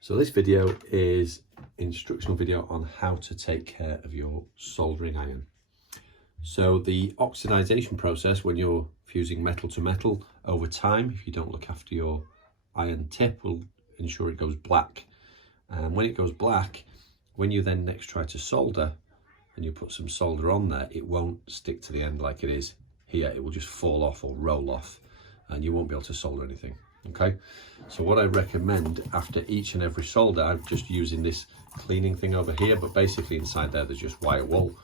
So this video is instructional video on how to take care of your soldering iron. So the oxidization process when you're fusing metal to metal over time, if you don't look after your iron tip, will ensure it goes black. And when it goes black, when you then next try to solder and you put some solder on there, it won't stick to the end like it is here. It will just fall off or roll off and you won't be able to solder anything. Okay, so what I recommend after each and every solder, I'm just using this cleaning thing over here, but basically inside there there's just wire wool,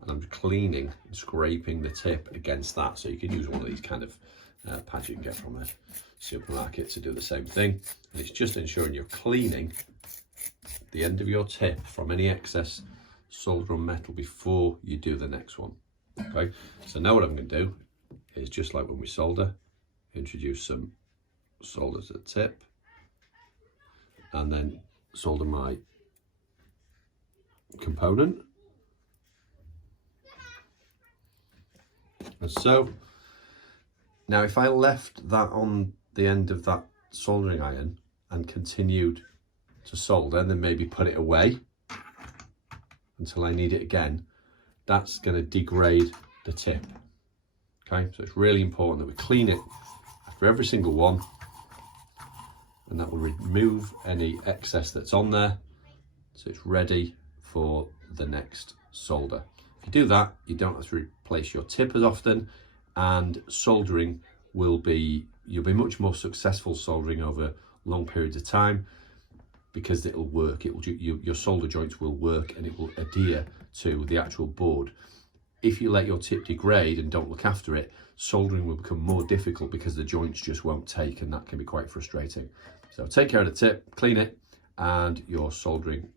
and I'm cleaning and scraping the tip against that. So you can use one of these kind of pads you can get from a supermarket to do the same thing, and it's just ensuring you're cleaning the end of your tip from any excess solder on metal before you do the next one. Okay, so now what I'm going to do is just like when we solder, introduce some solder to the tip and then solder my component, and so now if I left that on the end of that soldering iron and continued to solder and then maybe put it away until I need it again, that's going to degrade the tip. Okay, so it's really important that we clean it after every single one, and that will remove any excess that's on there, so it's ready for the next solder. If you do that, you don't have to replace your tip as often, and soldering will be, you'll be much more successful soldering over long periods of time, because it'll work. It will, your solder joints will work and it will adhere to the actual board. If you let your tip degrade and don't look after it, soldering will become more difficult because the joints just won't take, and that can be quite frustrating. So take care of the tip, clean it, and your soldering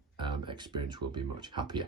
experience will be much happier.